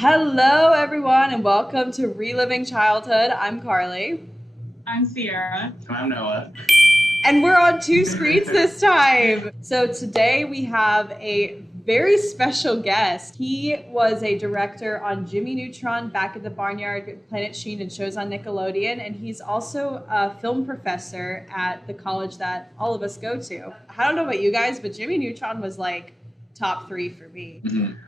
Hello, everyone, and welcome to Reliving Childhood. I'm Carly. I'm Sierra. I'm Noah. And we're on two screens this time. So today we have a very special guest. He was a director on Jimmy Neutron, Back at the Barnyard, Planet Sheen, and shows on Nickelodeon. And he's also a film professor at the college that all of us go to. I don't know about you guys, but Jimmy Neutron was like top three for me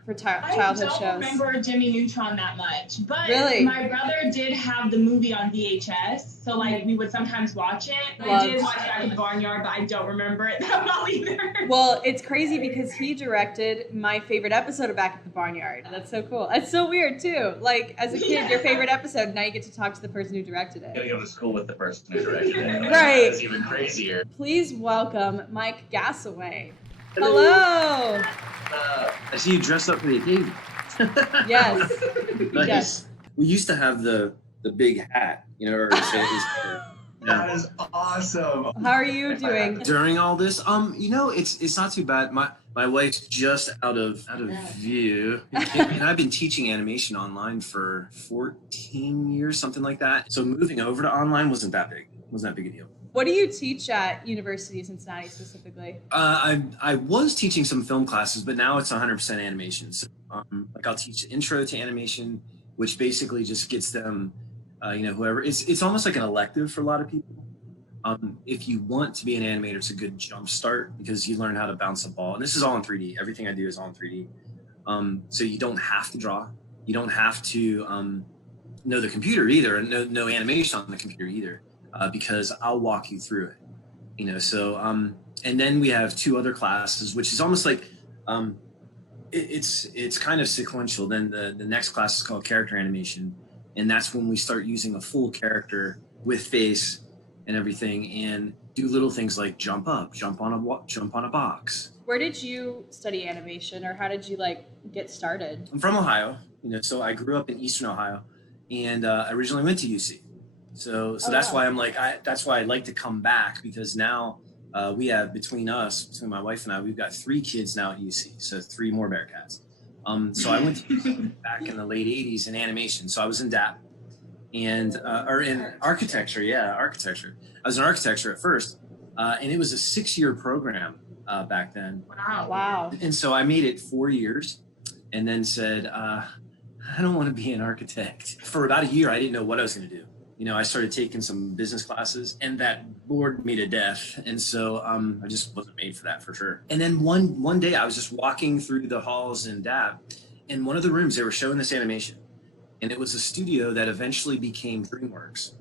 for childhood I shows. don't remember Jimmy Neutron that much, but Really? my brother did have the movie on VHS, so like we would sometimes watch it. I did watch Back in the Barnyard, but I don't remember it that well either. Well, it's crazy because he directed my favorite episode of Back at the Barnyard. That's so cool. That's so weird too. Like as a kid, your favorite episode, now you get to talk to the person who directed You gotta it. go to school with the person who directed it. Right. That's even crazier. Please welcome Mike Gasaway. Hello. I see you dressed up for the occasion. Yes. Nice. Yes. We used to have the big hat, or say That is awesome. How are you doing? during all this. It's not too bad. My wife's just out of view, and I've been teaching animation online for 14 years, something like that. So moving over to online wasn't that big a deal. What do you teach at University of Cincinnati specifically? I was teaching some film classes, but now it's 100% animation. So, I'll teach intro to animation, which basically just gets them, whoever. It's almost like an elective for a lot of people. If you want to be an animator, it's a good jump start because you learn how to bounce a ball. And this is all in 3D. Everything I do is all in 3D. So you don't have to draw. You don't have to know the computer either, and no animation on the computer either. Because I'll walk you through it, So, and then we have two other classes, which is almost like, it's kind of sequential. Then the next class is called character animation, and that's when we start using a full character with face and everything, and do little things like jump up, jump on a box. Where did you study animation, or how did you get started? I'm from Ohio, so I grew up in Eastern Ohio, and I originally went to UC. So that's why that's why I'd like to come back, because now we have between my wife and I, we've got 3 kids now at UC. So 3 more Bearcats. So I went to UC back in the late 80s in animation. So I was in DAP or in architecture. Yeah, architecture. I was in architecture at first. And it was a 6-year program back then. Wow. And so I made it 4 years and then said, I don't want to be an architect. For about a year, I didn't know what I was going to do. I started taking some business classes, and that bored me to death. And so I just wasn't made for that, for sure. And then one day I was just walking through the halls in DAP. In one of the rooms, they were showing this animation. And it was a studio that eventually became DreamWorks.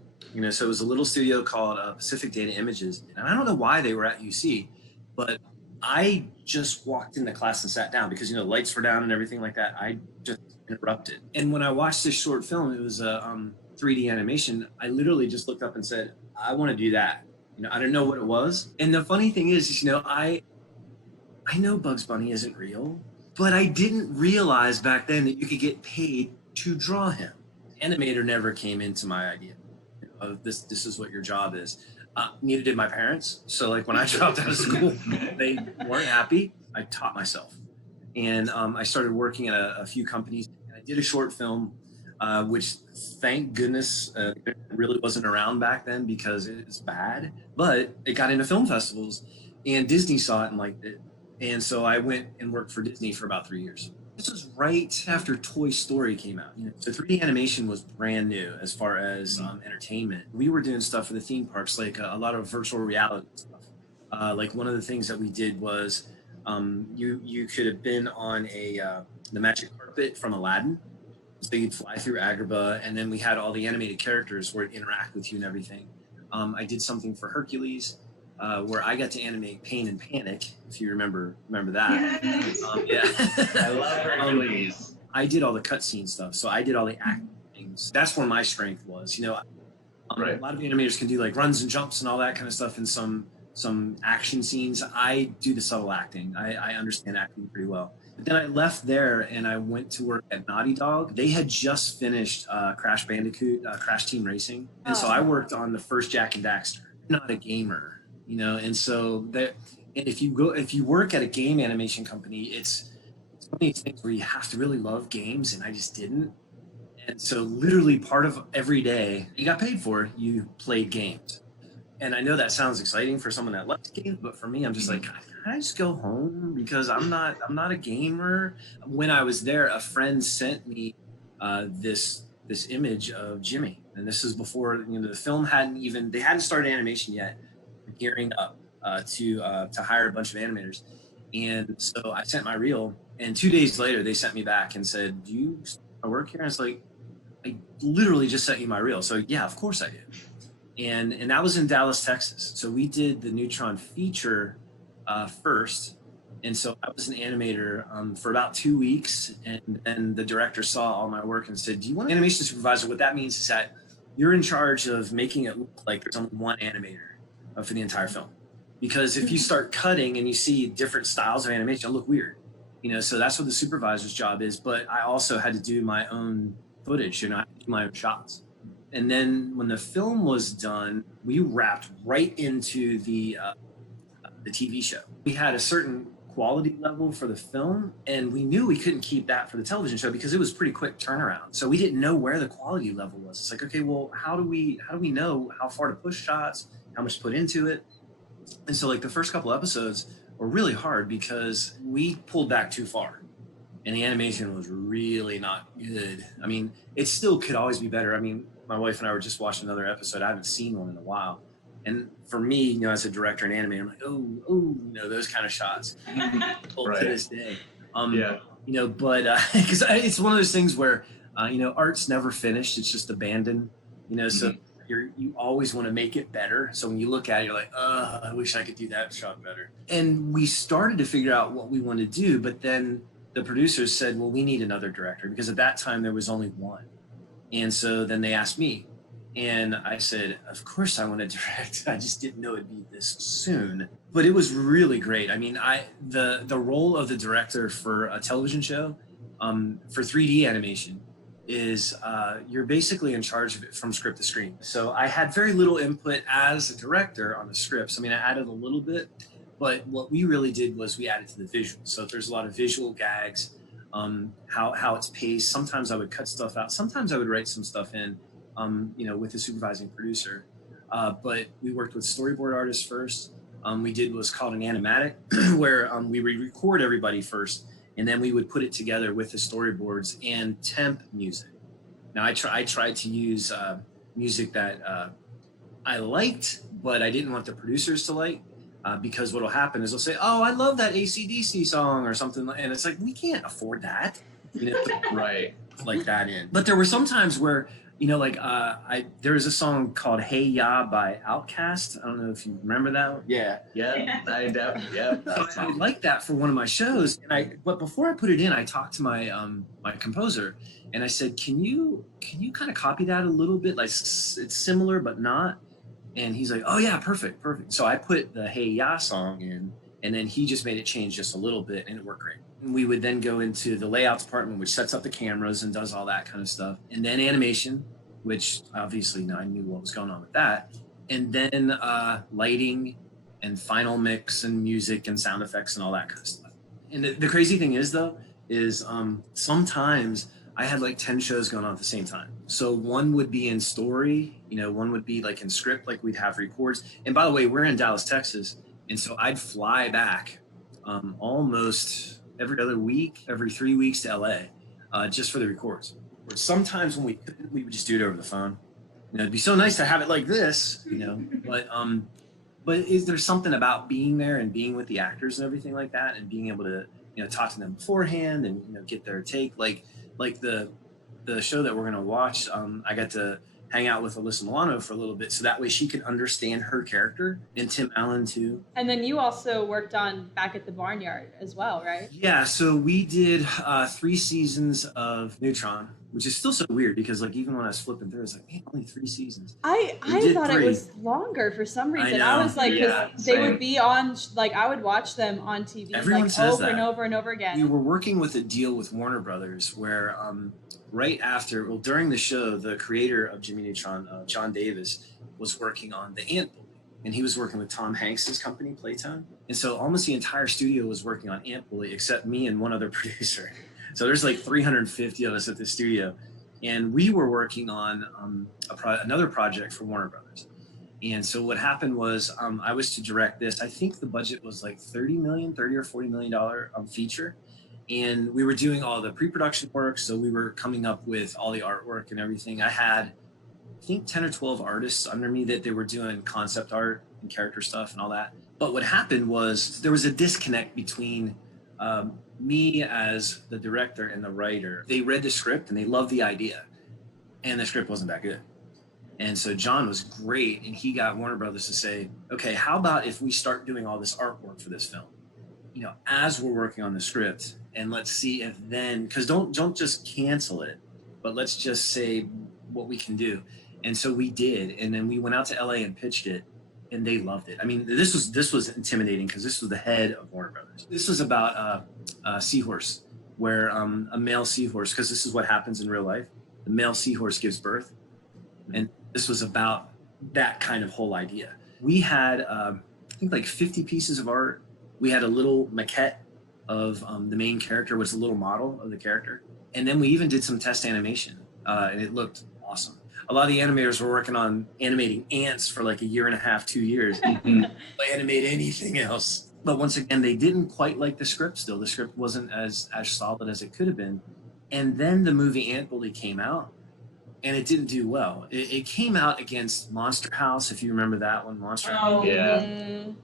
So it was a little studio called Pacific Data Images. And I don't know why they were at UC, but I just walked into class and sat down because, lights were down and everything like that. I just interrupted. And when I watched this short film, it was a 3D animation, I literally just looked up and said, I want to do that. I didn't know what it was. And the funny thing is, I know Bugs Bunny isn't real, but I didn't realize back then that you could get paid to draw him. Animator never came into my idea of this is what your job is. Neither did my parents. So when I dropped out of school, they weren't happy. I taught myself. And I started working at a few companies. And I did a short film, which thank goodness it really wasn't around back then because it's bad, but it got into film festivals and Disney saw it and liked it. And so I went and worked for Disney for about 3 years. This was right after Toy Story came out. So 3D animation was brand new as far as entertainment. We were doing stuff for the theme parks, like a lot of virtual reality stuff. Like one of the things that we did was you could have been on the magic carpet from Aladdin. So you'd fly through Agrabah, and then we had all the animated characters where it interact with you and everything. I did something for Hercules, where I got to animate Pain and Panic, if you remember that. Yes. Yeah. I love Hercules. I did all the cutscene stuff, so I did all the acting things. That's where my strength was. Right. A lot of animators can do runs and jumps and all that kind of stuff in some action scenes. I do the subtle acting. I understand acting pretty well. But then I left there and I went to work at Naughty Dog. They had just finished Crash Bandicoot, Crash Team Racing. And so I worked on the first Jak and Daxter. I'm not a gamer, and so that, and if you work at a game animation company, it's one of these things where you have to really love games, and I just didn't. And so literally part of every day you got paid for, you played games. And I know that sounds exciting for someone that loves games, but for me, I'm just like, can I just go home? Because I'm not a gamer. When I was there, a friend sent me this image of Jimmy. And this is before, the film they hadn't started animation yet, gearing up to hire a bunch of animators. And so I sent my reel, and 2 days later, they sent me back and said, do you work here? And it's like, I literally just sent you my reel. So yeah, of course I did. And that was in Dallas, Texas. So we did the Neutron feature first. And so I was an animator for about 2 weeks. And then the director saw all my work and said, do you want an animation supervisor? What that means is that you're in charge of making it look like there's only one animator for the entire film. Because if you start cutting and you see different styles of animation, it'll look weird. So that's what the supervisor's job is. But I also had to do my own footage, I had to do my own shots. And then when the film was done, we wrapped right into the TV show. We had a certain quality level for the film, and we knew we couldn't keep that for the television show because it was pretty quick turnaround. So we didn't know where the quality level was. It's like, okay, well, how do we know how far to push shots, how much to put into it? And so like the first couple episodes were really hard because we pulled back too far. And the animation was really not good. I mean, it still could always be better. I mean, my wife and I were just watching another episode. I haven't seen one in a while. And for me, as a director and animator, I'm like, those kind of shots. Right. To this day. Yeah. But because it's one of those things where, art's never finished. It's just abandoned, so you always want to make it better. So when you look at it, you're like, I wish I could do that shot better. And we started to figure out what we want to do, but then the producers said, well, we need another director, because at that time there was only one. And so then they asked me, and I said, of course I want to direct. I just didn't know it'd be this soon, but it was really great. I mean, the role of the director for a television show, for 3D animation, is you're basically in charge of it from script to screen. So I had very little input as a director on the scripts. I mean, I added a little bit, but what we really did was we added to the visuals. So there's a lot of visual gags, how it's paced. Sometimes I would cut stuff out. Sometimes I would write some stuff in, with the supervising producer. But we worked with storyboard artists first. We did what's called an animatic, where we would record everybody first, and then we would put it together with the storyboards and temp music. Now I tried to use music that I liked, but I didn't want the producers to like. Because what'll happen is they'll say, "Oh, I love that AC/DC song" or something, and it's like, we can't afford that, Right. Like that in. But there were some times where, there was a song called "Hey Ya" by Outkast. I don't know if you remember that one. Yeah. Yeah. I like that for one of my shows, but before I put it in, I talked to my my composer, and I said, "Can you kind of copy that a little bit? Like it's similar but not." And he's like, "Oh yeah, perfect." So I put the "Hey Ya" song in, and then he just made it change just a little bit, and it worked great. And we would then go into the layout department, which sets up the cameras and does all that kind of stuff. And then animation, which obviously I knew what was going on with that. And then lighting and final mix and music and sound effects and all that kind of stuff. And the crazy thing is, though, is sometimes I had like 10 shows going on at the same time. So one would be in story, one would be like in script, like we'd have records. And by the way, we're in Dallas, Texas. And so I'd fly back almost every other week, every 3 weeks to LA, just for the records. Sometimes when we couldn't, we would just do it over the phone. It'd be so nice to have it like this, but is there something about being there and being with the actors and everything like that, and being able to, talk to them beforehand and, get their take, like the show that we're going to watch. I got to hang out with Alyssa Milano for a little bit, so that way she could understand her character, and Tim Allen too. And then you also worked on Back at the Barnyard as well, right? Yeah, so we did 3 seasons of Neutron, which is still so weird because even when I was flipping through, it's like, man, only 3 seasons. I thought 3. It was longer for some reason. I was like, because they would be on, I would watch them on TV over and over and over again. We were working with a deal with Warner Brothers where during the show, the creator of Jimmy Neutron, John Davis, was working on the Ant Building. and he was working with Tom Hanks's company, Playtone. And so almost the entire studio was working on Ant Bully except me and one other producer. So there's like 350 of us at the studio. And we were working on another project for Warner Brothers. And so what happened was I was to direct this. I think the budget was like $30 or $40 million feature. And we were doing all the pre-production work. So we were coming up with all the artwork and everything. I had, I think 10 or 12 artists under me that they were doing concept art and character stuff and all that. But what happened was there was a disconnect between me as the director and the writer. They read the script and they loved the idea, and the script wasn't that good. And so John was great, and he got Warner Brothers to say, okay, how about if we start doing all this artwork for this film, you know, as we're working on the script, and let's see if then, because don't just cancel it, but let's just say what we can do. And so we did, and then we went out to LA and pitched it, and they loved it. I mean, this was intimidating because this was the head of Warner Brothers. This was about a seahorse, where a male seahorse, because this is what happens in real life, the male seahorse gives birth, and this was about that kind of whole idea. We had, I think, like 50 pieces of art. We had a little maquette of the main character, was a little model of the character. And then we even did some test animation, and it looked awesome. A lot of the animators were working on animating ants for like a year and a half, 2 years. They animate anything else. But once again, they didn't quite like the script still. The script wasn't as solid as it could have been. And then the movie Ant Bully came out, and it didn't do well. It came out against Monster House, if you remember that one, Monster House. Yeah.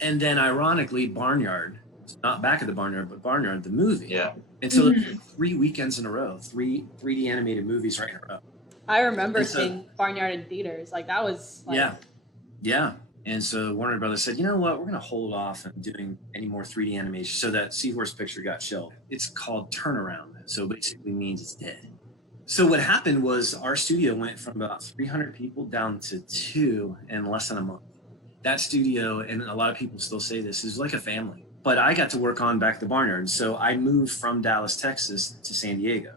And then ironically, Barnyard, not Back at the Barnyard, but Barnyard, the movie. Yeah. And so 3 weekends in a row, 3D animated movies right in a row. I remember seeing Barnyard in theaters. Like, that was like... Yeah. And so Warner Brothers said, you know what, we're going to hold off on doing any more 3D animation. So that seahorse picture got shelved. It's called Turnaround. So basically means it's dead. So what happened was our studio went from about 300 people down to 2 in less than a month. That studio, and a lot of people still say this, is like a family. But I got to work on Back at the Barnyard. So I moved from Dallas, Texas to San Diego.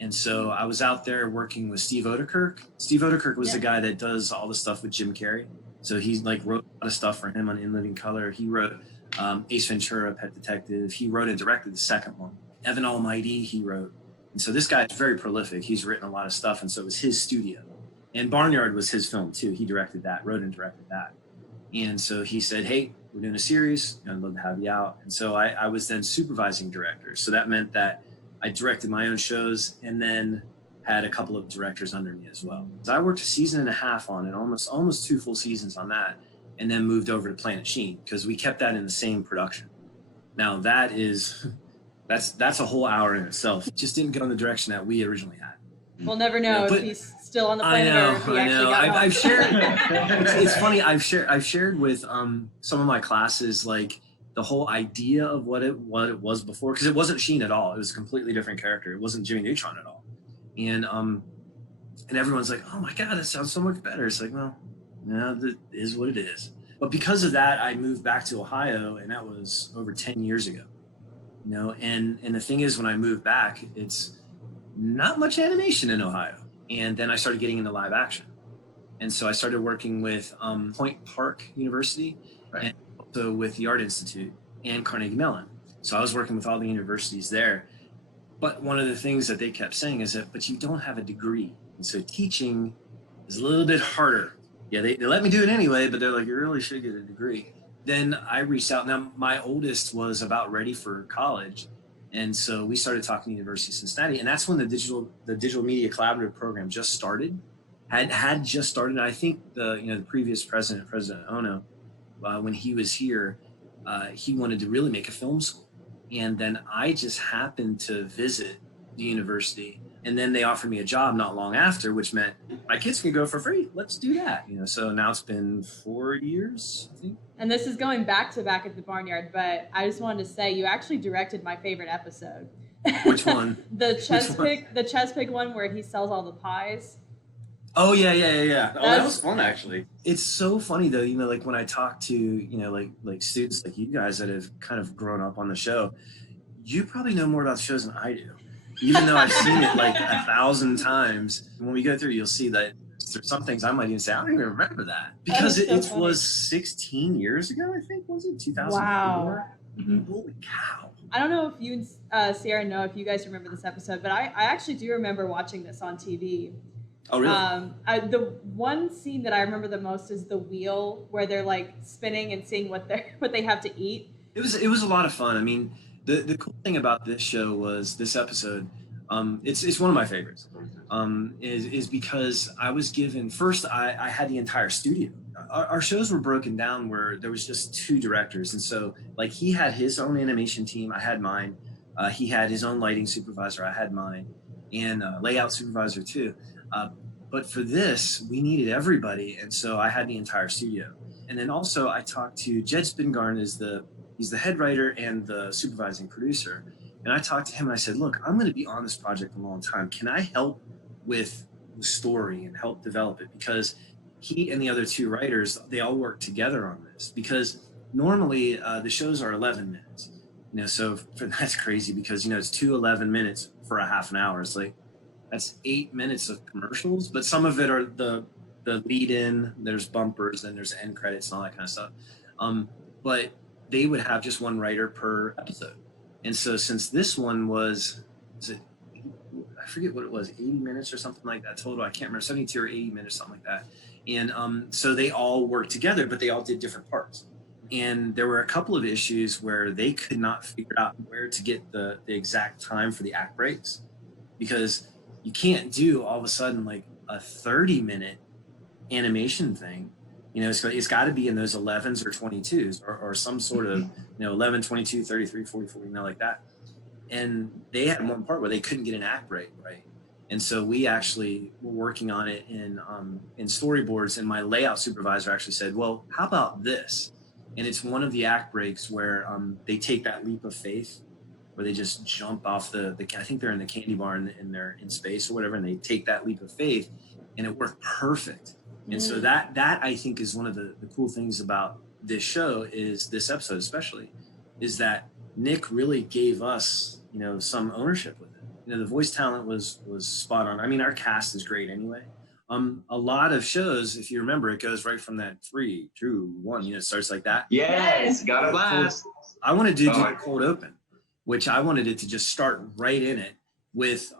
And so I was out there working with Steve Odekirk. Steve Odekirk was the guy that does all the stuff with Jim Carrey. So he like wrote a lot of stuff for him on In Living Color. He wrote Ace Ventura, Pet Detective. He wrote and directed the second one. Evan Almighty, he wrote. And so this guy is very prolific. He's written a lot of stuff. And so it was his studio. And Barnyard was his film too. He directed that, wrote and directed that. And so he said, hey, we're doing a series. I'd love to have you out. And so I was then supervising directors. So that meant that I directed my own shows and then had a couple of directors under me as well. So I worked a season and a half on it, almost 2 full seasons on that, and then moved over to Planet Sheen because we kept that in the same production. Now that's a whole hour in itself. It just didn't go in the direction that we originally had. We'll never know if he's still on the planet or if he actually got home. I've shared. It's funny. I've shared with some of my classes like the whole idea of what it was before, because it wasn't Sheen at all. It was a completely different character. It wasn't Jimmy Neutron at all. And everyone's like, oh my God, that sounds so much better. It's like, well, no, that is what it is. But because of that, I moved back to Ohio, and that was over 10 years ago. You know, and the thing is, when I moved back, it's not much animation in Ohio. And then I started getting into live action. And so I started working with Point Park University, and also with the Art Institute and Carnegie Mellon. So I was working with all the universities there. But one of the things that they kept saying is that, but you don't have a degree. And so teaching is a little bit harder. Yeah, they let me do it anyway, but they're like, you really should get a degree. Then I reached out. Now, my oldest was about ready for college. And so we started talking to University of Cincinnati. And that's when the digital media collaborative program just started, had just started. And I think the previous President Ono, when he was here, he wanted to really make a film school. And then I just happened to visit the university, and then they offered me a job not long after, which meant my kids can go for free. Let's do that. So now it's been 4 years, I think. And this is going back at the Barnyard, but I just wanted to say you actually directed my favorite episode. Which one? The chess pig one where he sells all the pies. Oh yeah. Oh, that was fun actually. It's so funny though, like when I talk to, like students like you guys that have kind of grown up on the show, you probably know more about the shows than I do. Even though I've seen it like 1,000 times. When we go through, you'll see that There's some things I might even say, I don't even remember that. Because it was 16 years ago, I think, was it? 2004? Wow. Mm-hmm. Holy cow. I don't know if you and Sierra know if you guys remember this episode, but I actually do remember watching this on TV. Oh, really? The one scene that I remember the most is the wheel where they're like spinning and seeing what they have to eat. It was a lot of fun. I mean, the cool thing about this show was this episode. It's one of my favorites. Is because I was given first. I had the entire studio. Our shows were broken down where there was just 2 directors, and so like he had his own animation team. I had mine. He had his own lighting supervisor. I had mine, and layout supervisor too. But for this, we needed everybody, and so I had the entire studio. And then also I talked to Jed Spingarn, he's the head writer and the supervising producer. And I talked to him and I said, look, I'm going to be on this project a long time. Can I help with the story and help develop it? Because he and the other 2 writers, they all work together on this. Because normally the shows are 11 minutes. So that's crazy because, it's 2 11 minutes for a half an hour. It's like, that's 8 minutes of commercials, but some of it are the lead in, there's bumpers, then there's end credits and all that kind of stuff. But they would have just 1 writer per episode. And so since this one was I forget what it was, 80 minutes or something like that total. I can't remember, 72 or 80 minutes, something like that. And so they all worked together, but they all did different parts. And there were a couple of issues where they could not figure out where to get the exact time for the act breaks, because you can't do all of a sudden like a 30-minute animation thing. It's got to be in those 11s or 22s or some sort of 11, 22, 33, 44, like that. And they had one part where they couldn't get an act break right. And so we actually were working on it in storyboards, and my layout supervisor actually said, well, how about this? And it's one of the act breaks where they take that leap of faith where they just jump off the I think they're in the candy bar and they're in space or whatever, and they take that leap of faith, and it worked perfect. And so that I think is one of the cool things about this show, is this episode especially, is that Nick really gave us, some ownership with it. The voice talent was spot on. I mean, our cast is great anyway. A lot of shows, if you remember, it goes right from that 3, 2, 1, it starts like that. Yes, got it last. I wanted to do a cold open, which I wanted it to just start right in it with,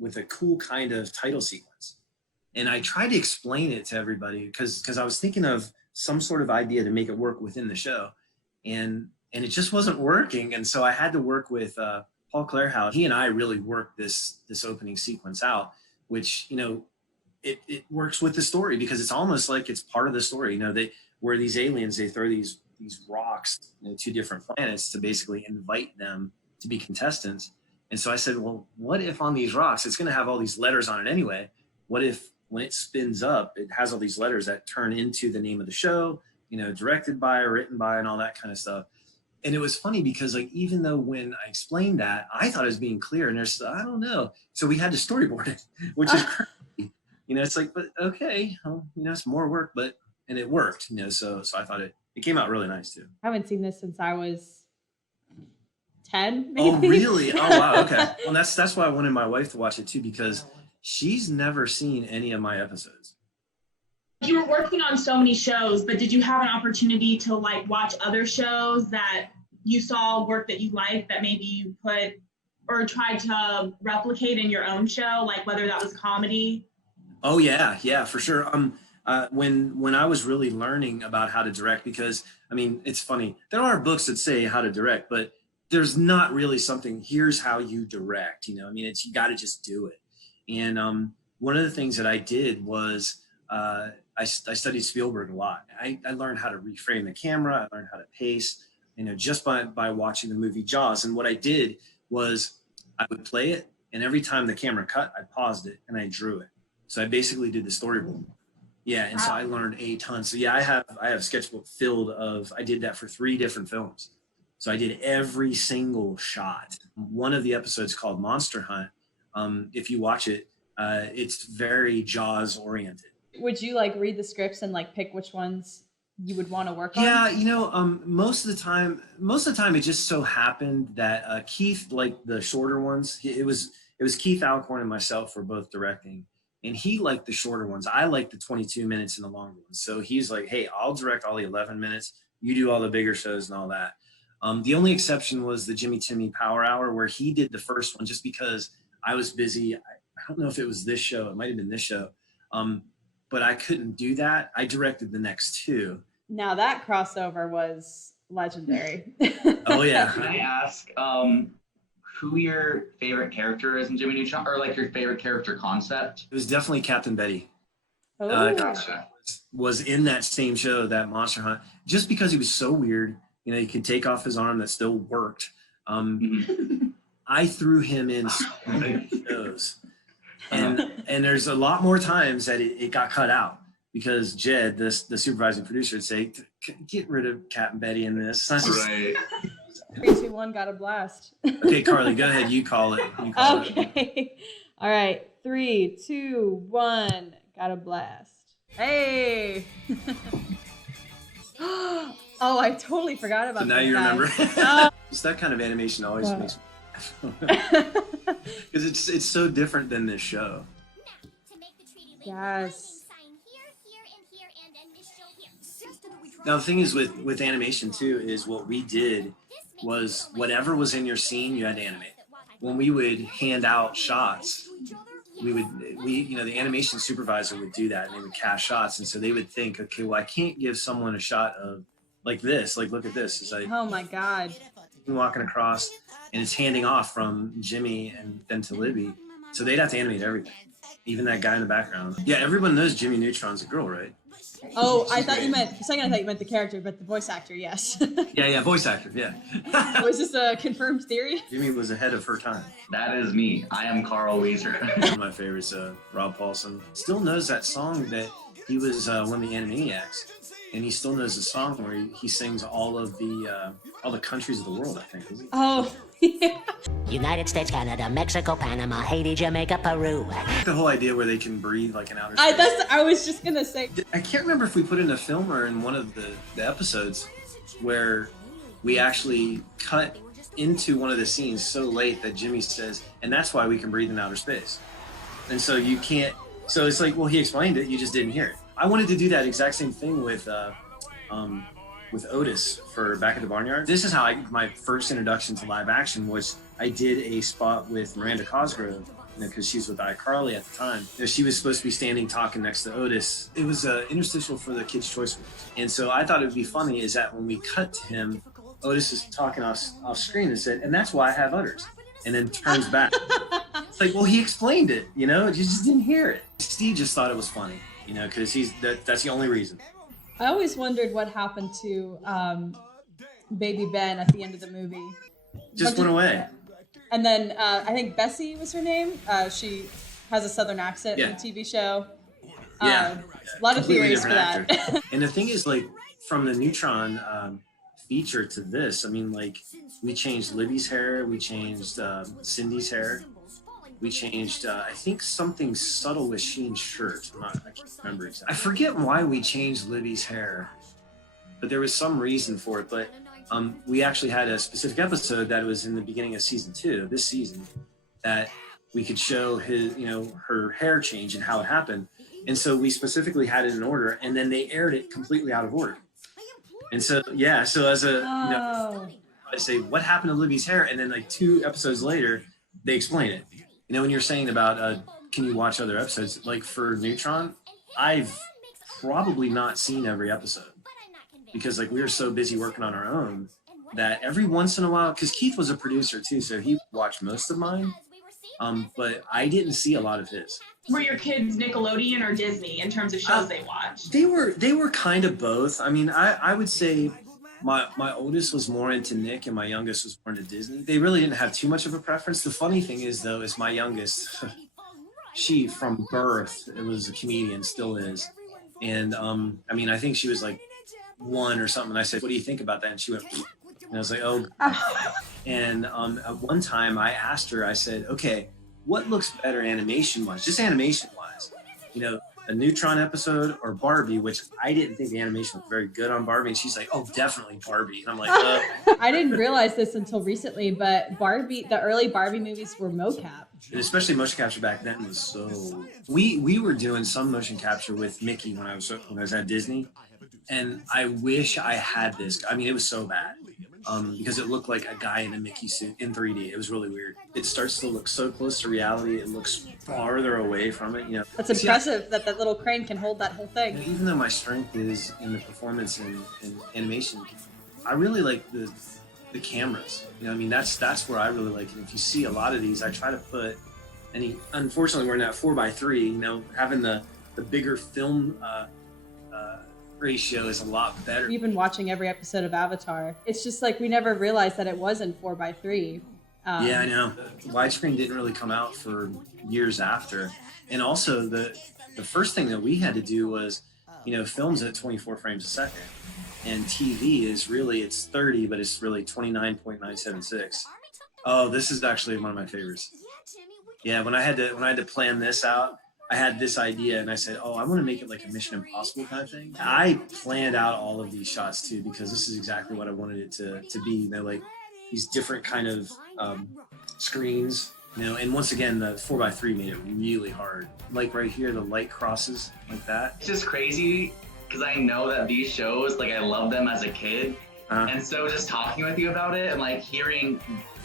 with a cool kind of title sequence. And I tried to explain it to everybody because I was thinking of some sort of idea to make it work within the show. And it just wasn't working. And so I had to work with Paul Clarehouse. He and I really worked this opening sequence out, which, it works with the story because it's almost like it's part of the story. Where these aliens, they throw these rocks to different planets to basically invite them to be contestants. And so I said, well, what if on these rocks, it's going to have all these letters on it anyway. What if when it spins up, it has all these letters that turn into the name of the show, directed by or written by and all that kind of stuff. And it was funny because even though when I explained that, I thought I was being clear, and there's, I don't know. So we had to storyboard it, which is crazy. It's like, but okay, it's more work, and it worked, so I thought it came out really nice too. I haven't seen this since I was 10, maybe. Oh, really? Oh, wow. Okay. Well, that's why I wanted my wife to watch it too, because she's never seen any of my episodes. You were working on so many shows, but did you have an opportunity to watch other shows that you saw work that you liked that maybe you put or tried to replicate in your own show, whether that was comedy? Oh yeah, for sure. When I was really learning about how to direct, because it's funny, there are books that say how to direct, but there's not really something, here's how you direct, it's, you got to just do it. And one of the things that I did was I studied Spielberg a lot. I learned how to reframe the camera. I learned how to pace, just by watching the movie Jaws. And what I did was I would play it, and every time the camera cut, I paused it and I drew it. So I basically did the storyboard. Yeah, and so I learned a ton. So yeah, I have a sketchbook filled of, I did that for 3 different films. So I did every single shot. One of the episodes called Monster Hunt. If you watch it, it's very Jaws oriented. Would you read the scripts and pick which ones you would want to work on? Yeah, most of the time it just so happened that Keith, the shorter ones, it was Keith Alcorn and myself were both directing. And he liked the shorter ones. I like the 22 minutes and the longer ones. So he's like, hey, I'll direct all the 11 minutes. You do all the bigger shows and all that. The only exception was the Jimmy Timmy Power Hour, where he did the first one just because I was busy. I don't know if it was this show. It might have been this show. But I couldn't do that. I directed the next two. Now that crossover was legendary. Oh, yeah. Can I ask who your favorite character is in Jimmy Neutron, or like your favorite character concept? It was definitely Captain Betty. Oh. Gotcha. Was in that same show, that Monster Hunt, just because he was so weird. You know, he could take off his arm that still worked. I threw him in so many shows. And there's a lot more times that it got cut out because Jed, the supervising producer, would say, get rid of Captain Betty in this. Right. 3, 2, 1, got a blast. Okay, Carly, go ahead. You call it. Okay. All right. 3, 2, 1, got a blast. Hey. Oh, I totally forgot about that. So now you remember. Just that kind of animation always makes me because it's so different than this show. Yes. Now the thing is with animation too is what we did was whatever was in your scene you had to animate. When we would hand out shots, we the animation supervisor would do that and they would cast shots, and so they would think, okay, well, I can't give someone a shot of like this, like look at this. It's like, Oh my God. walking across and it's handing off from Jimmy and then to Libby. So they'd have to animate everything. Even that guy in the background. Yeah, everyone knows Jimmy Neutron's a girl, right? Oh, I thought you meant, for a second I thought you meant the character, but the voice actor, yes. Yeah, voice actor, yeah. Was this a confirmed theory? Jimmy was ahead of her time. That is me. I am Carl Weezer. One of my favorites, Rob Paulson. Still knows that song that he was one of the Animaniacs. And he still knows the song where he sings all the countries of the world, I think. Isn't he? Oh, yeah. United States, Canada, Mexico, Panama, Haiti, Jamaica, Peru. The whole idea where they can breathe like an outer space. I was just gonna say. I can't remember if we put in a film or in one of the episodes where we actually cut into one of the scenes so late that Jimmy says, and that's why we can breathe in outer space. And so you can't, so it's like, well, he explained it, you just didn't hear it. I wanted to do that exact same thing with Otis for Back at the Barnyard. This is how my first introduction to live action was. I did a spot with Miranda Cosgrove, because she was with iCarly at the time. She was supposed to be standing talking next to Otis. It was an interstitial for the Kids' Choice Awards. And so I thought it would be funny is that when we cut to him, Otis is talking off screen and said, and that's why I have udders. And then turns back. It's like, well, he explained it, you just didn't hear it. Steve just thought it was funny, because that's the only reason. I always wondered what happened to Baby Ben at the end of the movie. Just went away. And then I think Bessie was her name. She has a Southern accent in the TV show. Yeah. A lot of theories for that. And the thing is, like, from the Neutron feature to this, I mean, like, we changed Libby's hair, we changed Cindy's hair, we changed, I think something subtle with Sheen's shirt. I can't remember exactly. I forget why we changed Libby's hair, but there was some reason for it. But we actually had a specific episode that was in the beginning of season 2, this season, that we could show her hair change and how it happened. And so we specifically had it in order, and then they aired it completely out of order. And so, so as I say, what happened to Libby's hair? And then like 2 episodes later, they explain it. When you're saying about, can you watch other episodes? Like for Neutron, I've probably not seen every episode because like we were so busy working on our own that every once in a while, because Keith was a producer too, so he watched most of mine, but I didn't see a lot of his. Were your kids Nickelodeon or Disney in terms of shows they watched? They were kind of both. I mean, I would say my oldest was more into Nick and my youngest was more into Disney. They really didn't have too much of a preference. The funny thing is though, is my youngest, she from birth, it was a comedian, still is. And I mean, I think she was like 1 or something. And I said, what do you think about that? And she went, and I was like, oh. And at one time I asked her, I said, okay, what looks better animation-wise, just animation-wise? a Neutron episode or Barbie, which I didn't think the animation was very good on Barbie. And she's like, oh, definitely Barbie. And I'm like, I didn't realize this until recently, but the early Barbie movies were mocap. And especially motion capture back then was so. We were doing some motion capture with Mickey when I was at Disney, and I wish I had this. I mean, it was so bad because it looked like a guy in a Mickey suit in 3D. It was really weird. It starts to look so close to reality. It looks farther away from it. You know, that's impressive that that little crane can hold that whole thing. Even though my strength is in the performance and animation, I really like the cameras. You know, I mean, that's where I really like it. If you see a lot of these, I try to put, and unfortunately we're in that 4:3, you know, having the bigger film ratio is a lot better. We've been watching every episode of Avatar. It's just like we never realized that it was in 4:3. Yeah, I know. Widescreen didn't really come out for years after. And also the first thing that we had to do was, you know, film's at 24 frames a second. And TV is really, it's 30, but it's really 29.976. Oh, this is actually one of my favorites. Yeah, when I had to plan this out, I had this idea and I said, oh, I want to make it like a Mission Impossible kind of thing. I planned out all of these shots too, because this is exactly what I wanted it to be. You know, like these different kind of screens, you know, and once again, the 4:3 made it really hard. Like right here, the light crosses like that. It's just crazy because I know that these shows, like I love them as a kid. And so just talking with you about it and like hearing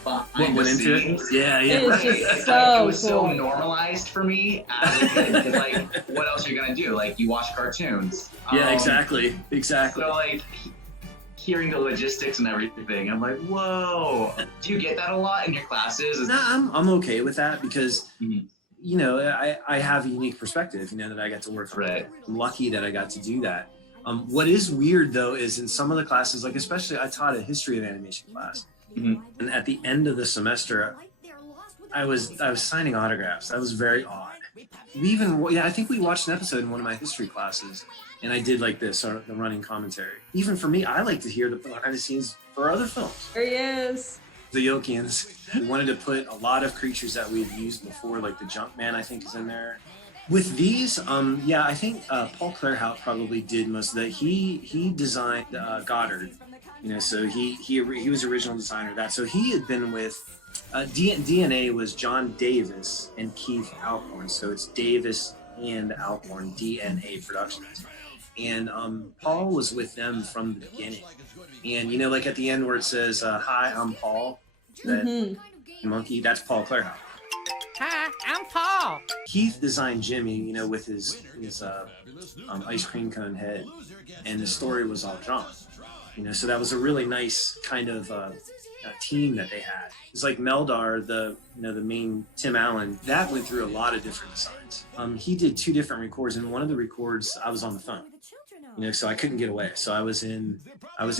behind the scenes. Yeah. It's just like, so it was cool. so normalized for me as a kid. Because like, what else are you gonna do? Like, you watch cartoons. Yeah, exactly. So like, hearing the logistics and everything, I'm like, whoa. Do you get that a lot in your classes? No, I'm okay with that because, you know, I have a unique perspective, you know, that I got to work with. Right. I'm lucky that I got to do that. What is weird though is in some of the classes, like especially I taught a history of animation class, and at the end of the semester, I was signing autographs. That was very odd. I think we watched an episode in one of my history classes, and I did like this, the running commentary. Even for me, I like to hear the behind the scenes for other films. There he is. The Yokians. We wanted to put a lot of creatures that we've used before, like the Junkman, I think, is in there. With these, I think Paul Clarehout probably did most of that. He designed Goddard, you know, so he was original designer of that. So he had been with DNA was John Davis and Keith Alcorn. So it's Davis and Alcorn, DNA Productions. And Paul was with them from the beginning. And, you know, like at the end where it says, hi, I'm Paul, that monkey, that's Paul Clarehout. Hi, I'm Paul. Keith designed Jimmy, you know, with his ice cream cone head, and the story was all drawn. You know, so that was a really nice kind of team that they had. It's like Meldar, the main Tim Allen, that went through a lot of different designs. He did 2 different records, and one of the records I was on the phone. You know, so I couldn't get away. So I was in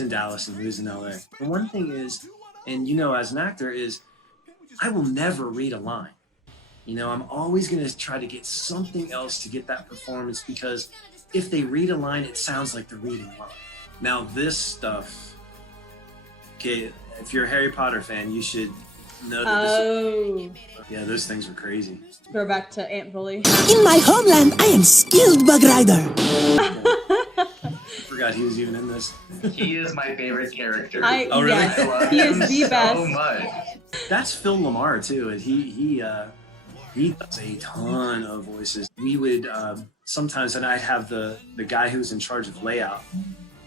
Dallas and he was in LA. And one thing is, and you know, as an actor, is I will never read a line. You know, I'm always going to try to get something else to get that performance, because if they read a line, it sounds like they're reading a line. Now, this stuff, okay, if you're a Harry Potter fan, you should know that yeah, those things were crazy. Go back to Aunt Bully. In my homeland, I am skilled bug rider. I forgot he was even in this. He is my favorite character. Oh, really? Yes, I love he is him the best. so much. That's Phil Lamar too, and he does a ton of voices. We would sometimes, and I'd have the guy who's in charge of layout,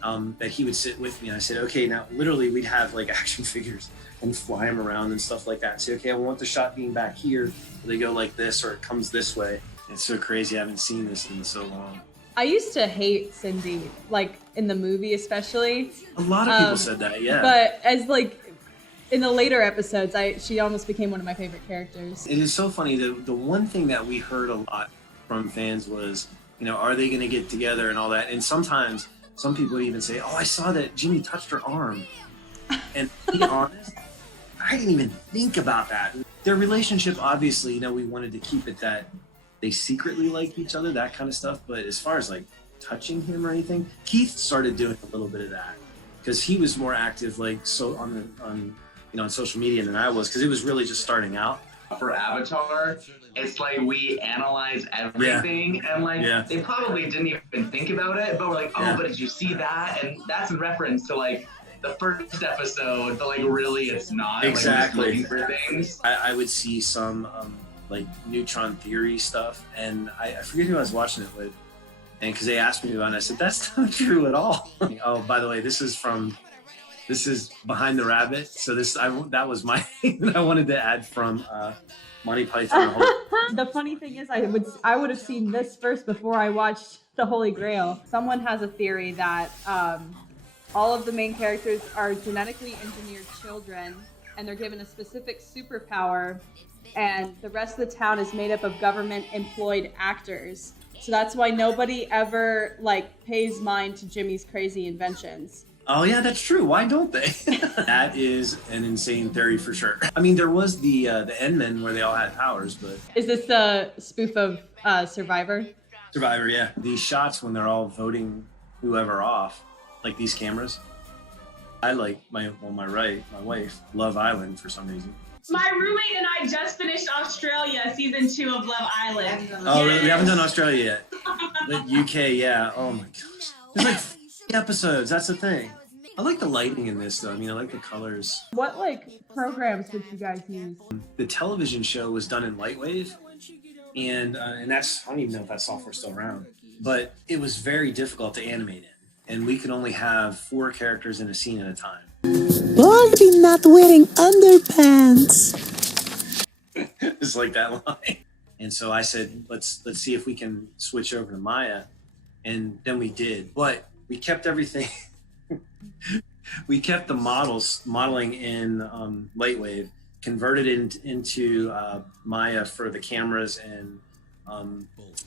that he would sit with me, and I said, okay, now literally we'd have like action figures and fly them around and stuff like that. Say, okay, I want the shot being back here. They go like this, or it comes this way. It's so crazy. I haven't seen this in so long. I used to hate Cindy, like in the movie especially. A lot of people said that, yeah. But as like in the later episodes, she almost became one of my favorite characters. It is so funny. The one thing that we heard a lot from fans was, you know, are they going to get together and all that? And sometimes some people would even say, oh, I saw that Jimmy touched her arm. And to be honest, I didn't even think about that. Their relationship, obviously, you know, we wanted to keep it that they secretly liked each other, that kind of stuff. But as far as like touching him or anything, Keith started doing a little bit of that because he was more active, like on social media than I was, because it was really just starting out. for Avatar, it's like we analyze everything, and like they probably didn't even think about it, but we're like, oh, but did you see that? And that's in reference to like the first episode, but like really it's not. Exactly. Like, for things. I would see some like neutron theory stuff, and I forget who I was watching it with, and because they asked me about it, and I said that's not true at all. Oh, by the way, this is Behind the Rabbit. So that was my thing that I wanted to add from Monty Python. The funny thing is, I would have seen this first before I watched The Holy Grail. Someone has a theory that all of the main characters are genetically engineered children, and they're given a specific superpower, and the rest of the town is made up of government-employed actors. So that's why nobody ever like pays mind to Jimmy's crazy inventions. Oh yeah, that's true. Why don't they? That is an insane theory for sure. I mean, there was the N-Men where they all had powers, but is this a spoof of Survivor? Survivor, yeah. These shots when they're all voting whoever off, like these cameras. I like my wife, Love Island for some reason. My roommate and I just finished Australia season 2 of Love Island. Oh, really? We haven't done Australia yet. The UK, yeah. Oh my gosh. There's like 50 episodes. That's the thing. I like the lighting in this, though. I mean, I like the colors. What like programs would you guys use? The television show was done in Lightwave, and that's, I don't even know if that software's still around, but it was very difficult to animate in, and we could only have 4 characters in a scene at a time. Baldy not wearing underpants. It's like that line. And so I said, let's see if we can switch over to Maya, and then we did. But we kept everything. We kept the modeling in Lightwave, converted it into Maya for the cameras and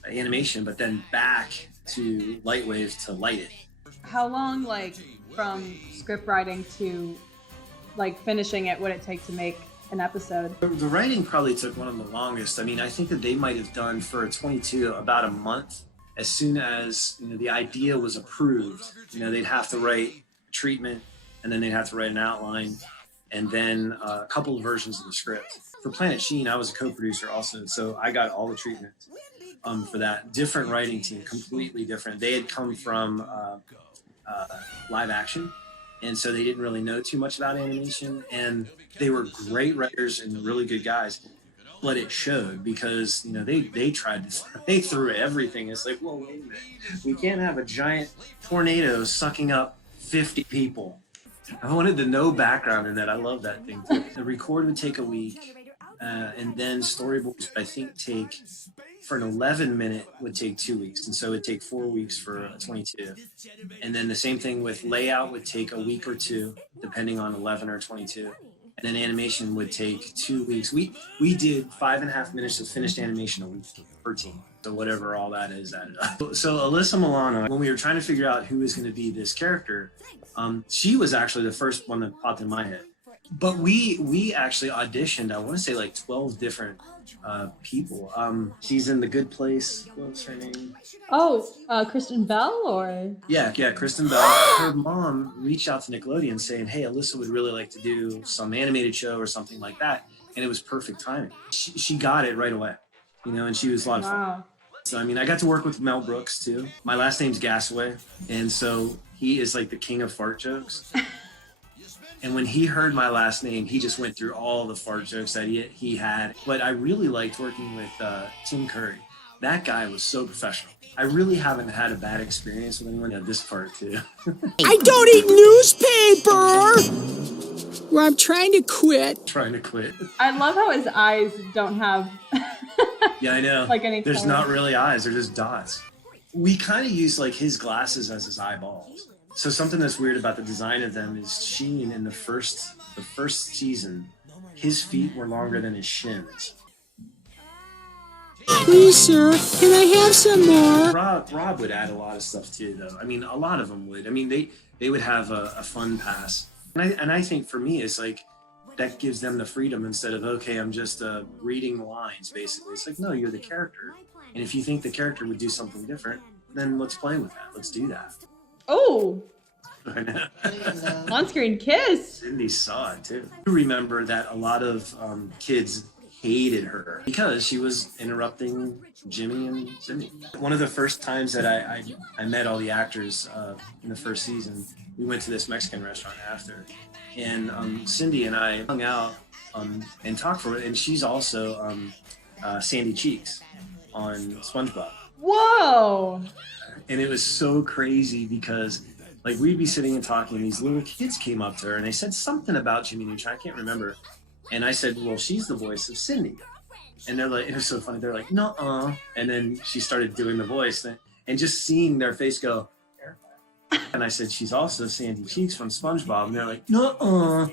animation, but then back to Lightwave to light it. How long, like, from script writing to like finishing it would it take to make an episode? The writing probably took one of the longest. I mean, I think that they might have done for a 22 about a month. As soon as the idea was approved, they'd have to write treatment, and then they'd have to write an outline, and then a couple of versions of the script. For Planet Sheen, I was a co-producer also, so I got all the treatment for that. Different writing team, completely different. They had come from live action, and so they didn't really know too much about animation, and they were great writers and really good guys, but it showed because they threw everything. It's like, well, wait a minute, we can't have a giant tornado sucking up 50 people. I wanted the no background in that. I love that thing too. The record would take a week, and then storyboards I think take for an 11-minute would take 2 weeks, and so it'd take 4 weeks for a 22. And then the same thing with layout would take a week or 2, depending on 11 or 22. And then animation would take 2 weeks. We did 5.5 minutes of finished animation a week per team. So whatever all that is added up. So Alyssa Milano, when we were trying to figure out who was going to be this character, she was actually the first one that popped in my head. But we actually auditioned, I want to say like 12 different people. She's in The Good Place. What's her name? Oh, Kristen Bell or? Yeah, Kristen Bell. Her mom reached out to Nickelodeon saying, hey, Alyssa would really like to do some animated show or something like that. And it was perfect timing. She got it right away, and she was a lot of fun. So, I mean, I got to work with Mel Brooks too. My last name's Gasaway. And so he is like the king of fart jokes. And when he heard my last name, he just went through all the fart jokes that he had. But I really liked working with Tim Curry. That guy was so professional. I really haven't had a bad experience with anyone at this part too. I don't eat newspaper! Well, I'm trying to quit. I love how his eyes don't have Yeah, I know. like any There's color. not really eyes, they're just dots. We kind of use like his glasses as his eyeballs. So something that's weird about the design of them is Sheen in the first season, his feet were longer than his shins. Please, sir, can I have some more? Rob would add a lot of stuff too, though. I mean, a lot of them would. I mean, they would have a fun pass. And I think for me, it's like, that gives them the freedom instead of, okay, I'm just reading lines, basically. It's like, no, you're the character. And if you think the character would do something different, then let's play with that. Let's do that. Oh, on-screen kiss. Cindy saw it too. I remember that a lot of kids hated her because she was interrupting Jimmy and Cindy. One of the first times that I met all the actors in the first season, we went to this Mexican restaurant after, and Cindy and I hung out and talked for it, and she's also Sandy Cheeks on SpongeBob. Whoa! And it was so crazy because like we'd be sitting and talking, and these little kids came up to her and they said something about Jimmy Neutron, I can't remember. And I said, well, she's the voice of Cindy. And they're like, it was so funny. They're like, nuh-uh. And then she started doing the voice and just seeing their face go. And I said, she's also Sandy Cheeks from SpongeBob. And they're like, nuh-uh.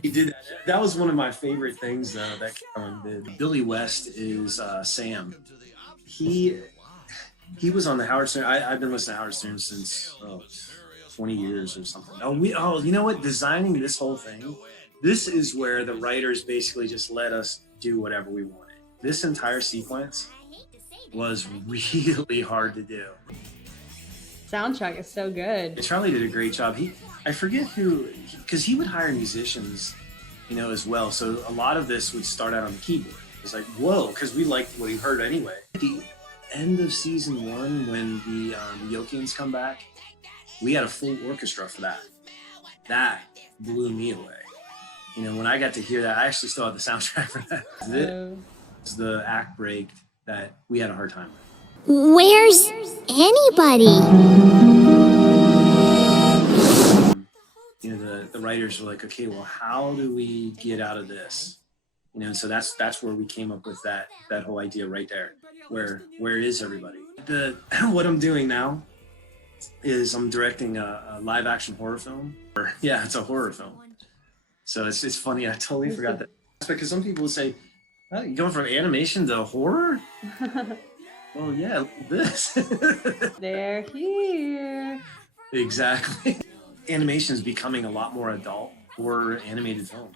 He did that. That was one of my favorite things that Kellen did. Billy West is Sam. He was on the Howard Stern. I've been listening to Howard Stern since 20 years or something. You know what? Designing this whole thing, this is where the writers basically just let us do whatever we wanted. This entire sequence was really hard to do. Soundtrack is so good. Charlie did a great job. I forget who, because he would hire musicians, you know, as well. So a lot of this would start out on the keyboard. It's like, whoa, because we liked what he heard anyway. At the end of season 1, when the Yokians come back, we had a full orchestra for that. That blew me away. You know, when I got to hear that, I actually still have the soundtrack for that. It was the act break that we had a hard time with. Where's anybody? You know, the writers were like, okay, well, how do we get out of this? You know, and so that's where we came up with that whole idea right there. Where is everybody? What I'm doing now is I'm directing a live action horror film. Yeah, it's a horror film. So it's funny. I totally forgot that. Because some people say, oh, you're going from animation to horror? Well, yeah, this. They're here. Exactly. Animation is becoming a lot more adult horror animated film.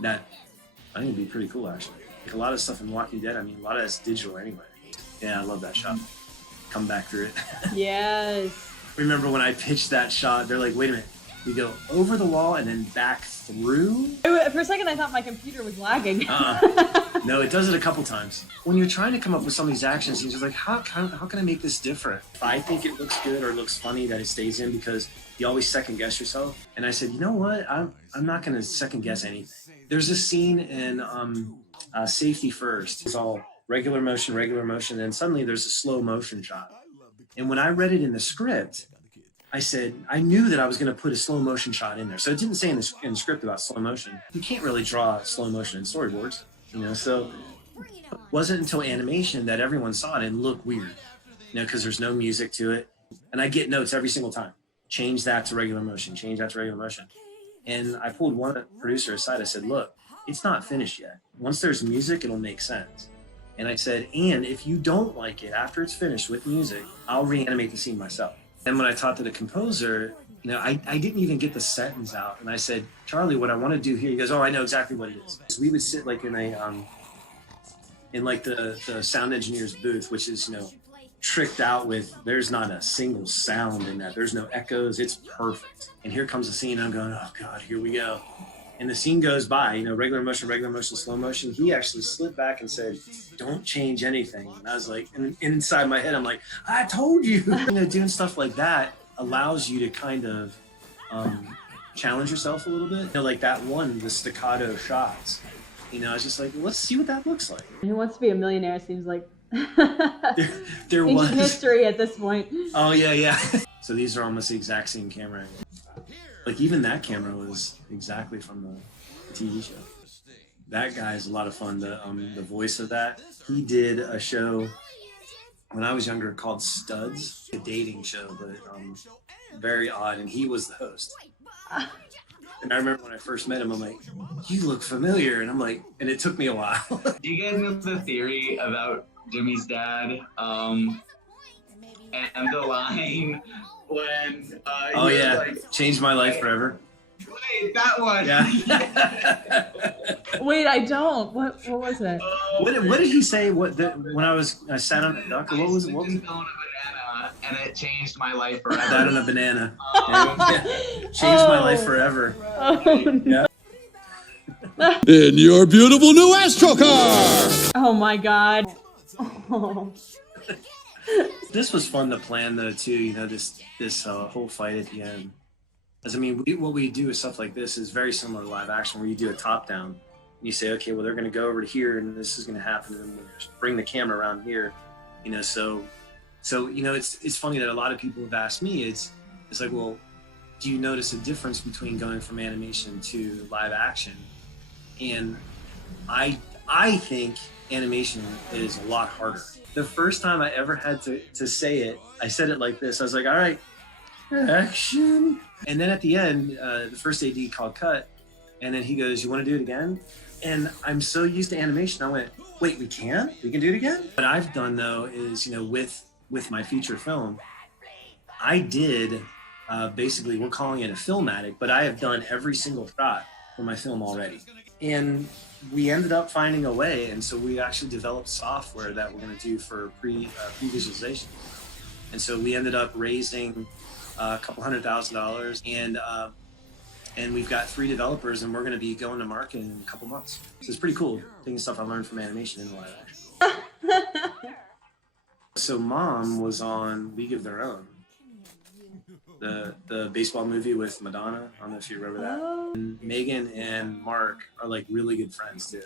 That I think would be pretty cool, actually. Like a lot of stuff in Walking Dead, I mean, a lot of that's digital anyway. Yeah, I love that shot. Come back through it. Yes. Remember when I pitched that shot, they're like, wait a minute. We go over the wall and then back through? For a second, I thought my computer was lagging. No, it does it a couple times. When you're trying to come up with some of these action scenes, you're like, how can I make this different? If I think it looks good or looks funny, that it stays in, because you always second guess yourself. And I said, you know what? I'm not going to second guess anything. There's a scene in Safety First. It's all regular motion, and suddenly there's a slow motion shot. And when I read it in the script, I said, I knew that I was going to put a slow motion shot in there. So it didn't say in the script about slow motion. You can't really draw slow motion in storyboards, you know? So it wasn't until animation that everyone saw it and looked weird, you know, because there's no music to it. And I get notes every single time. Change that to regular motion, change that to regular motion. And I pulled one producer aside. I said, look, it's not finished yet. Once there's music, it'll make sense. And I said, and if you don't like it after it's finished with music, I'll reanimate the scene myself. And when I talked to the composer, you know, I didn't even get the sentence out. And I said, Charlie, what I want to do here, he goes, oh, I know exactly what it is. So we would sit like in the sound engineer's booth, which is, you know, tricked out with, there's not a single sound in that. There's no echoes. It's perfect. And here comes the scene. I'm going, oh God, here we go. And the scene goes by, you know, regular motion, slow motion. He actually slid back and said, don't change anything. And I was like, and inside my head, I'm like, I told you. You know, doing stuff like that allows you to kind of challenge yourself a little bit. You know, like that one, the staccato shots. You know, I was just like, well, let's see what that looks like. Who Wants to Be a Millionaire seems like there was history at this point. Oh, yeah. So these are almost the exact same camera angle. Like even that camera was exactly from the TV show. That guy is a lot of fun. The voice of that, he did a show when I was younger called Studs, a dating show, but very odd. And he was the host. And I remember when I first met him, I'm like, you look familiar. And I'm like, and it took me a while. Do you guys know the theory about Jimmy's dad? And the line when oh yeah, like, changed my life forever. Wait, that one. Yeah. Wait, I don't. What was it? What did he say? When I sat on a duck? What was it? What was it? On a banana, and it changed my life forever. I sat on a banana. Yeah. Changed my life forever. Oh, no. Yeah. In your beautiful new Astro car! Oh my God. Oh. This was fun to plan though too, you know, this whole fight at the end. Because I mean, what we do with stuff like this is very similar to live action, where you do a top down. You say, okay, well, they're going to go over to here and this is going to happen, and we'll just bring the camera around here, you know. So you know, it's funny that a lot of people have asked me, it's like, well, do you notice a difference between going from animation to live action? And I think animation is a lot harder. The first time I ever had to say it, I said it like this. I was like, all right, action. And then at the end, the first AD called cut, and then he goes, you want to do it again? And I'm so used to animation, I went, wait, we can do it again? What I've done though is, you know, with my feature film, I did basically, we're calling it a filmatic, but I have done every single shot for my film already. And we ended up finding a way, and so we actually developed software that we're going to do for pre-visualization. And so we ended up raising a couple $100,000, and we've got 3 developers, and we're going to be going to market in a couple months. So it's pretty cool, taking stuff I learned from animation into live action. So Mom was on League of Their Own, the baseball movie with Madonna. I don't know if you remember that. Oh. And Megan and Mark are like really good friends too.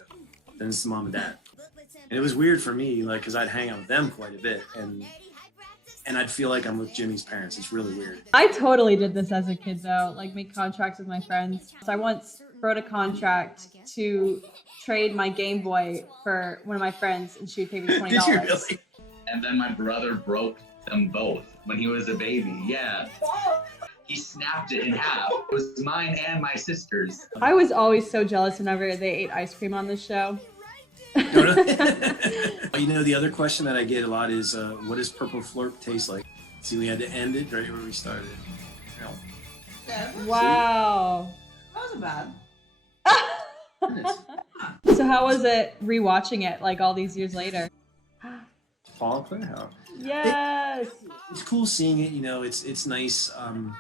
And it's Mom and Dad. And it was weird for me, like, because I'd hang out with them quite a bit, and I'd feel like I'm with Jimmy's parents. It's really weird. I totally did this as a kid though, like make contracts with my friends. So I once wrote a contract to trade my Game Boy for one of my friends, and she would pay me $20. Did you really? And then my brother broke them both when he was a baby. Yeah. He snapped it in half. It was mine and my sister's. I was always so jealous whenever they ate ice cream on this show. You know, the other question that I get a lot is, what does Purple Flurp taste like? See, we had to end it right where we started. Wow. That wasn't bad. So how was it rewatching it like all these years later? Paul Playhouse. Yes. It's cool seeing it, you know, it's nice, you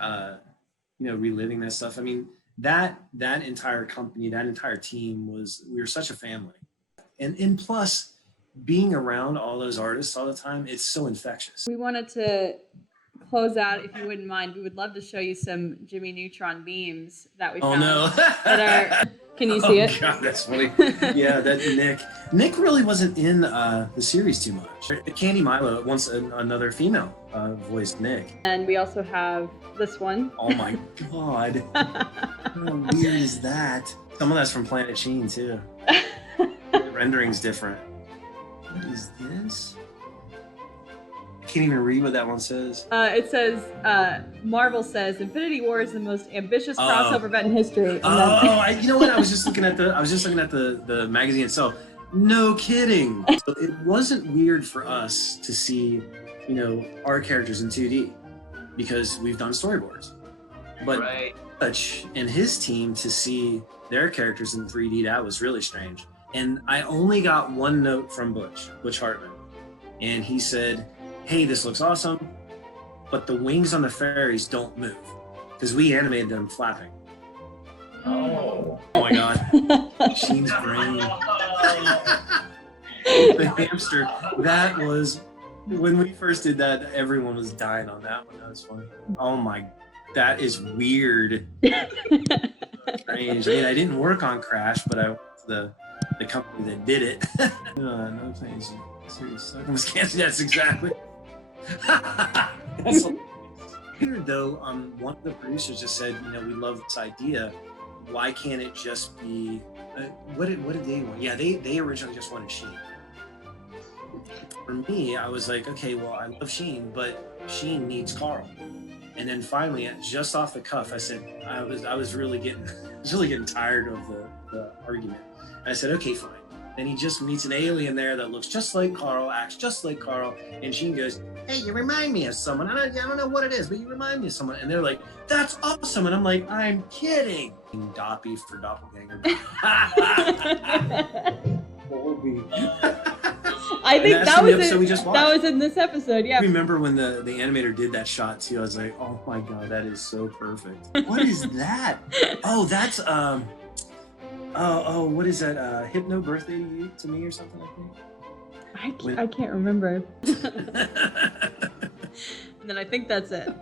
know, reliving that stuff. I mean, that entire company, that entire team we were such a family. And plus, being around all those artists all the time, it's so infectious. We wanted to close out, if you wouldn't mind. We would love to show you some Jimmy Neutron memes that we found. Oh, no. That are, can you see it? God, that's funny. Yeah, that's Nick. Nick really wasn't in the series too much. Candy Milo wants another female voiced Nick. And we also have this one. Oh my God. How weird is that? Some of that's from Planet Sheen too. The rendering's different. What is this? I can't even read what that one says. It says, Marvel says Infinity War is the most ambitious crossover event in history. And You know what? I was just looking at the magazine itself. No kidding. So it wasn't weird for us to see, you know, our characters in 2D because we've done storyboards. But Butch and his team to see their characters in 3D, that was really strange. And I only got one note from Butch Hartman. And he said, hey, this looks awesome, but the wings on the fairies don't move because we animated them flapping. Oh my God. Sheen's brain. The hamster. That was, when we first did that, everyone was dying on that one. That was funny. Oh my, that is weird. Strange. I mean, I didn't work on Crash, but I the company that did it. No place. Serious. That's exactly. That's weird though. One of the producers just said, you know, we love this idea. Why can't it just be? What did they want? Yeah, they originally just wanted Sheen. For me, I was like, okay, well, I love Sheen, but Sheen needs Carl. And then finally, just off the cuff, I said, I was really getting tired of the argument. And I said, okay, fine. Then he just meets an alien there that looks just like Carl, acts just like Carl, and Sheen goes, hey, you remind me of someone. I don't know what it is, but you remind me of someone. And they're like, that's awesome. And I'm like, I'm kidding. Doppy for doppelganger. I think that was in this episode, yeah. I remember when the animator did that shot too. I was like, oh my God, that is so perfect. What is that? Oh, that's Oh, what is that? Hypno Birthday to Me or something, I think? I can't remember. And then I think that's it.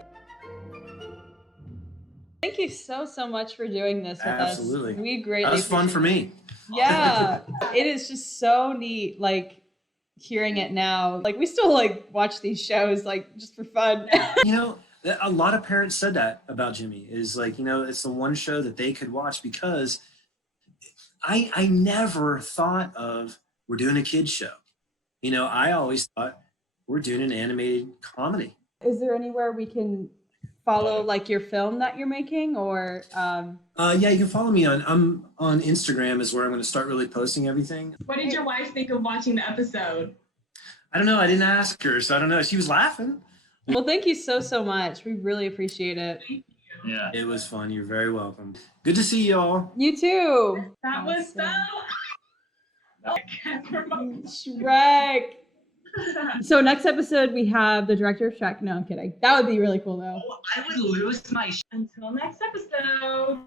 Thank you so much for doing this with us. Absolutely. We greatly That was fun for me. Yeah, it is just so neat, like hearing it now. Like we still like watch these shows like just for fun. You know, a lot of parents said that about Jimmy, is like, you know, it's the one show that they could watch, because I never thought of, we're doing a kids show. You know, I always thought we're doing an animated comedy. Is there anywhere we can follow like your film that you're making, or yeah, you can follow me I'm on Instagram is where I'm going to start really posting everything. What did your wife think of watching the episode? I don't know. I didn't ask her, so I don't know. She was laughing. Well, thank you so much. We really appreciate it. Yeah. It was fun. You're very welcome. Good to see y'all. You too. That was so Shrek. So next episode we have the director of Shrek. No, I'm kidding. That would be really cool though. I would lose my Until next episode.